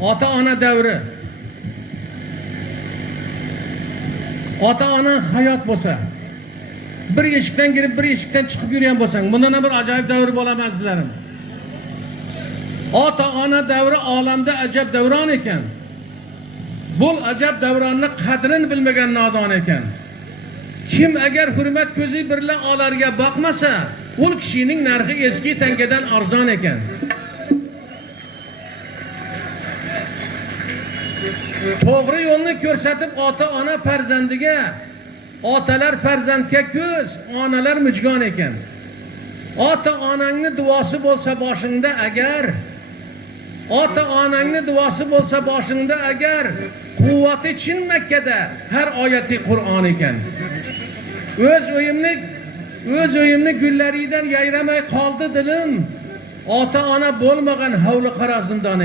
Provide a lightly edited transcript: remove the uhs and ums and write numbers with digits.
ota-ona davri, ota-ona hayot bo'lsa, bir eshikdan girib bir eshikdan chiqib yurgan bo'lsang, bundan bir ajoyib davr bo'laman sizlarim. Ota-ona davri olamda ajab davron ekan. Bu ajab davronni qadrini bilmagan nodon ekan. Kim agar hurmat ko'zi bilan olarga boqmasa, u kishining narxi eski tangadan arzon ekan. To'g'ri yo'lni ko'rsatib ota-ona farzandiga, otalar farzandga ko'z, onalar mijgon ekan. Ota-onangni duosi bo'lsa boshingda agar, ota-onangni duosi bo'lsa boshingda agar, quvvati chin Makkada har oyati Qur'on ekan. O'z o'yimni gullaridan yayramay qoldi dilim. Ota-ona bo'lmagan hovli qora zindon